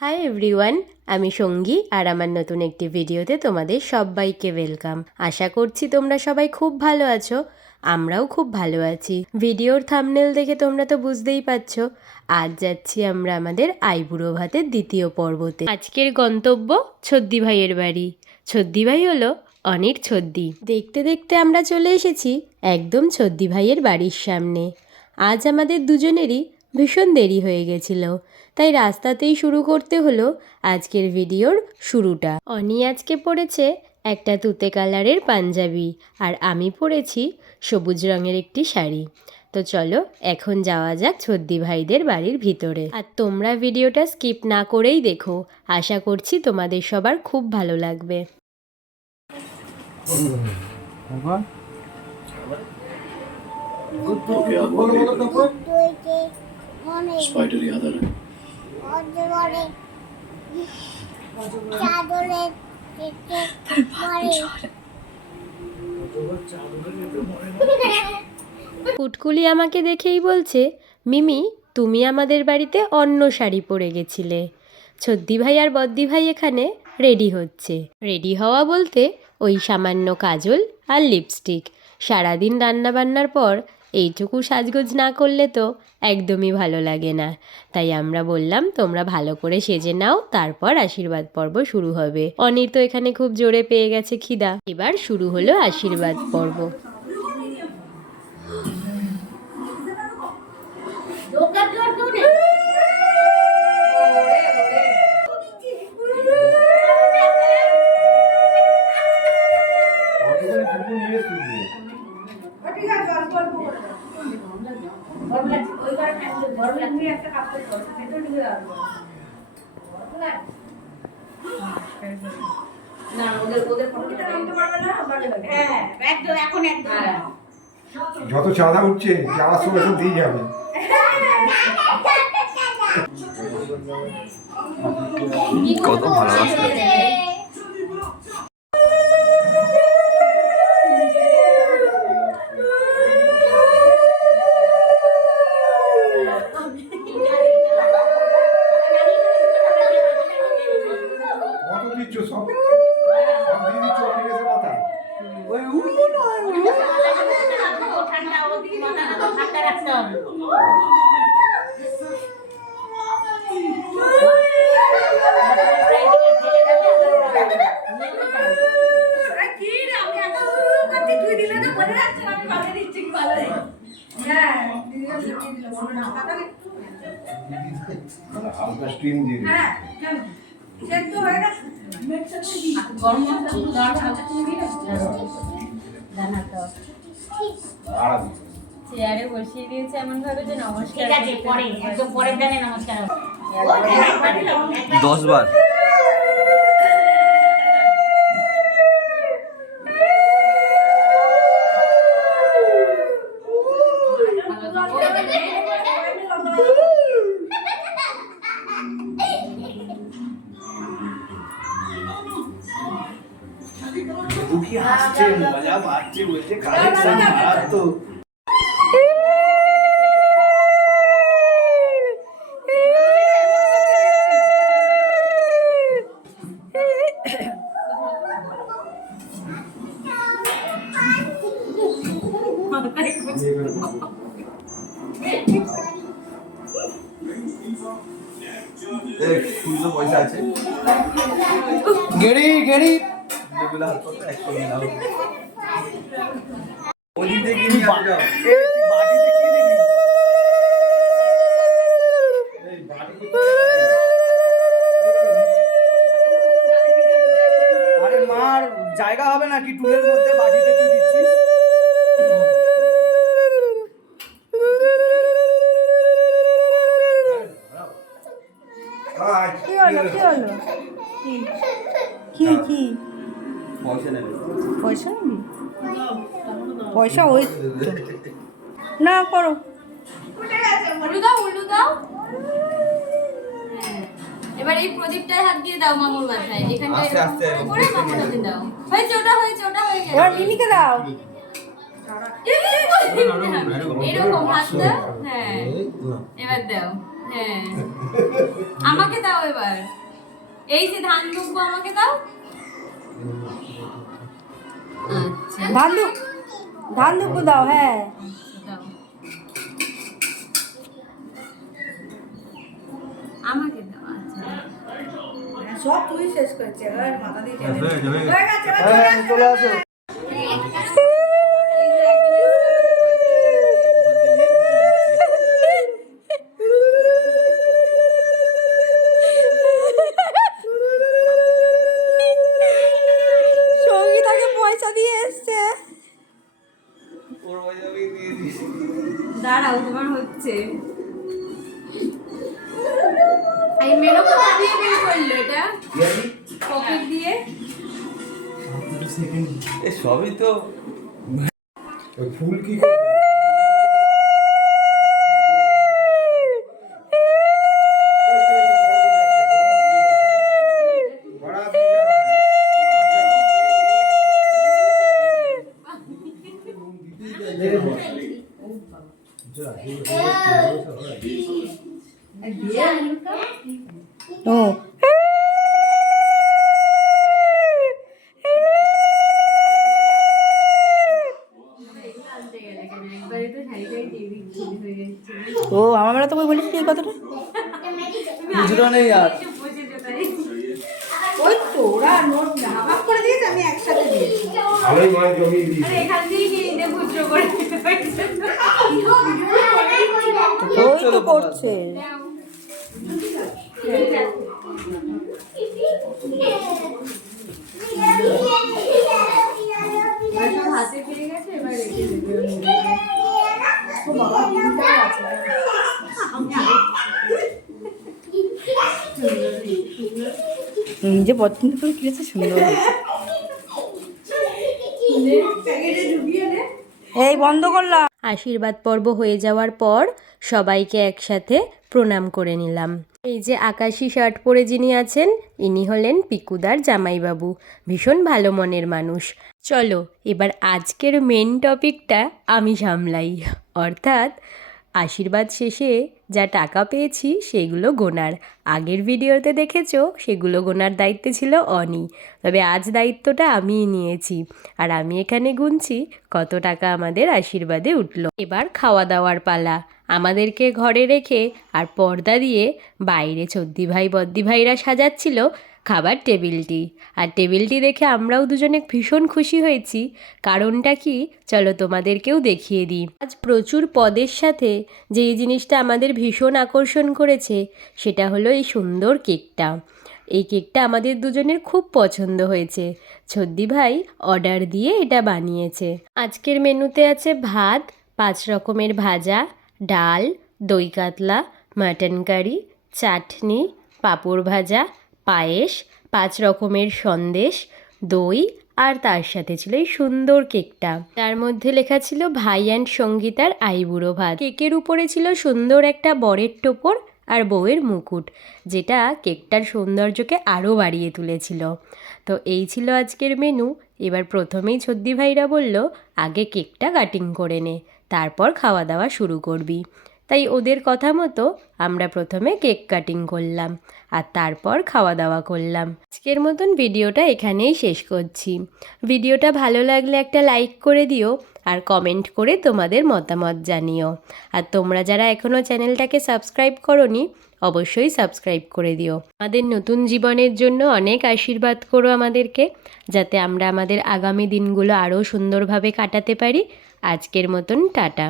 Hi everyone, আমি সঙ্গী আর আমার নতুন একটি ভিডিওতে তোমাদের সবাইকে ওয়েলকাম। আশা করছি তোমরা সবাই খুব ভালো আছো। আমরাও খুব ভালো আছি। ভিডিওর থাম্বনেল দেখে তোমরা তো বুঝতেই পারছো, আজ যাচ্ছি আমরা আমাদের আইবুড়ো ভাতের দ্বিতীয় পর্বতে। আজকের গন্তব্য ছদ্দি ভাইয়ের বাড়ি। ছদ্দি ভাই হলো অনির ছদ্দি। দেখতে দেখতে আমরা চলে এসেছি একদম ছদ্দি ভাইয়ের বাড়ির সামনে। আজ আমাদের দুজনেরই ভীষণ দেরি হয়ে গেছিল, তাই রাস্তাতেই শুরু করতে হলো আজকের ভিডিওর শুরুটা। অনি আজকে পরেছে একটা তুতে কালারের পাঞ্জাবি আর আমি পরেছি সবুজ রঙের একটি শাড়ি। তো চলো এখন যাওয়া যাক ছদ্দি ভাইদের বাড়ির ভিতরে। আর তোমরা ভিডিওটা স্কিপ না করেই দেখো, আশা করছি তোমাদের সবার খুব ভালো লাগবে। स्पाइडर याद आ रहा है। ফুটকুলি আমাকে দেখেই বলছে, মিমি তুমি আমাদের বাড়িতে অন্য শাড়ি পরে গেছিলে। ছদ্দি ভাই আর বদ্দি ভাই এখানে রেডি হচ্ছে। রেডি হওয়া বলতে ওই সামান্য কাজল আর লিপস্টিক। সারাদিন রান্নাবান্নার পর এইটুকু সাজগোজ না করলে তো একদমই ভালো লাগে না। তাই আমরা বললাম তোমরা ভালো করে সেজে নাও, তারপর আশীর্বাদ পর্ব শুরু হবে। অনির তো এখানে খুব জোরে পেয়ে গেছে খিদা। এবার শুরু হলো আশীর্বাদ পর্ব। যত চাঁদা উঠছে যাওয়ার সময় সব দিয়ে যাবে। কত ভালোবাসা। কত দিচ্ছ সব দিয়ে দিচ্ছ অনেক এসে মাথা ওই হালকা স্টিম দিয়ে চেয়ারে বসিয়ে দিয়েছে এমন ভাবে যে নমস্কার। 10 বার। दुखी हंसছে মজা পাচ্ছে বলছে কালেকশন খারাপ তো খুচরো পয়সা আছে গেড়ি গেড়ি যেগুলো হাত করতে 100 নাও ওদিকে কি নিয়ে যাও বাটিতে কি দিবি এই বাটি আরে মার জায়গা হবে নাকি টুলের মধ্যে বাটিতে তুই দিচ্ছিস? কি হলো কি হলো কি কি পয়সা নেবে পয়সা নিবি? পয়সা ওই তো। না করো উল্লু দাও, উল্লু দাও। এবার এই প্রদীপটার হাত দিয়ে দাও মামুর মাথায়, এখানটা আস্তে আস্তে করে মামুর হাতে দাও। হয়েছে, ওটা হয়েছে, ওটা হয়ে গেছে। এবার মিমিকে দাও। এরকম হাত দাও। হ্যাঁ, এবার দাও। হ্যাঁ আমাকে দাও এবার, এই যে ধান দুব্বো আমাকে দাও। আচ্ছা ধান দুপুর দাও, হ্যাঁ। দাও আমাকে দাও। আচ্ছা সব তুই শেষ করেছে, এবার মাথা দিয়ে হয়ে গেছে, হয়ে গেছে। হয়ে গেছে, এবার হ্যাঁ চলে আসো। সঙ্গীতাকে পয়সা দিয়ে এসছে। ওর পয়সা আমি দিয়ে দিয়েছি। দাঁড়াও, তোমার হচ্ছে। এই মেরো কোথা দিয়ে বের করলো এটা? পকেট দিয়ে। এ সবই তো ওই ফুল কি করে? बड़ा भी ও একবারে তো শাড়িটাই দিয়ে দিচ্ছি, হয়ে যাচ্ছে। ও আমার বেলা তো বলিস এই কথাটা। খুচরো নেই আর। বুঝেছো তাই? ওই তো ওরা নোট ভাগ করে দিয়েছে, আমি একসাথে দিয়েছি। ভালোই মাছ জমিয়ে দিয়েছে। আরে এখান থেকেই কিনে নিতে খুচরো করে ওই তো করছে। হাতে পেয়ে গেছে, এবার রেখে দেবে। নিজে পছন্দ করে কিনেছে, সুন্দর হয়েছে। এই বন্ধ করলাম। আশীর্বাদ পর্ব হয়ে যাওয়ার পর সবাইকে একসাথে প্রণাম করে নিলাম। এই যে আকাশি শার্ট পরে যিনি আছেন, ইনি হলেন পিকুদার জামাইবাবু। ভীষণ ভালো মনের মানুষ। চলো এবার আজকের মেন টপিকটা আমি সামলাই, অর্থাৎ আশীর্বাদ শেষে যা টাকা পেয়েছি সেগুলো গোনার। আগের ভিডিওতে দেখেছো সেগুলো গোনার দায়িত্বে ছিল অনি, তবে আজ দায়িত্বটা আমিই নিয়েছি। আর আমি এখানে গুনছি কত টাকা আমাদের আশীর্বাদে উঠলো। এবার খাওয়া দাওয়ার পালা। আমাদেরকে ঘরে রেখে আর পর্দা দিয়ে বাইরে চদ্দি ভাই বদ্দি ভাইরা সাজাচ্ছিল খাবার টেবিলটি। আর টেবিলটি দেখে আমরাও দুজনে ভীষণ খুশি হয়েছি। কারণটা কি চলো তোমাদেরকেও দেখিয়ে দিই। আজ প্রচুর পদের সাথে যেই জিনিসটা আমাদের ভীষণ আকর্ষণ করেছে সেটা হলো এই সুন্দর কেকটা। এই কেকটা আমাদের দুজনের খুব পছন্দ হয়েছে। ছদ্দি ভাই অর্ডার দিয়ে এটা বানিয়েছে। আজকের মেনুতে আছে ভাত, 5 রকমের ভাজা, ডাল, দই কাতলা, মাটন কারি, চাটনি, পাঁপড় ভাজা, পায়েস, 5 রকমের সন্দেশ, দই, আর তার সাথে ছিল এই সুন্দর কেকটা। তার মধ্যে লেখা ছিল ভাই অ্যান্ড সঙ্গীতার আইবুড়ো ভাত। কেকের উপরে ছিল সুন্দর একটা বরের টোপর আর বউয়ের মুকুট, যেটা কেকটার সৌন্দর্যকে আরও বাড়িয়ে তুলেছিল। তো এই ছিল আজকের মেনু। এবার প্রথমেই ছদ্দি ভাইরা বলল আগে কেকটা কাটিং করে নে, তারপর খাওয়া দাওয়া শুরু করবি। তাই ওদের কথা মতো আমরা প্রথমে কেক কাটিং করলাম আর তারপর খাওয়া দাওয়া করলাম। আজকের মতন ভিডিওটা এখানেই শেষ করছি। ভিডিওটা ভালো লাগলে একটা লাইক করে দিও আর কমেন্ট করে তোমাদের মতামত জানিও। আর তোমরা যারা এখনও চ্যানেলটাকে সাবস্ক্রাইব করোনি অবশ্যই সাবস্ক্রাইব করে দিও। আমাদের নতুন জীবনের জন্য অনেক আশীর্বাদ করো আমাদেরকে, যাতে আমরা আমাদের আগামী দিনগুলো আরও সুন্দরভাবে কাটাতে পারি। আজকের মতন টাটা।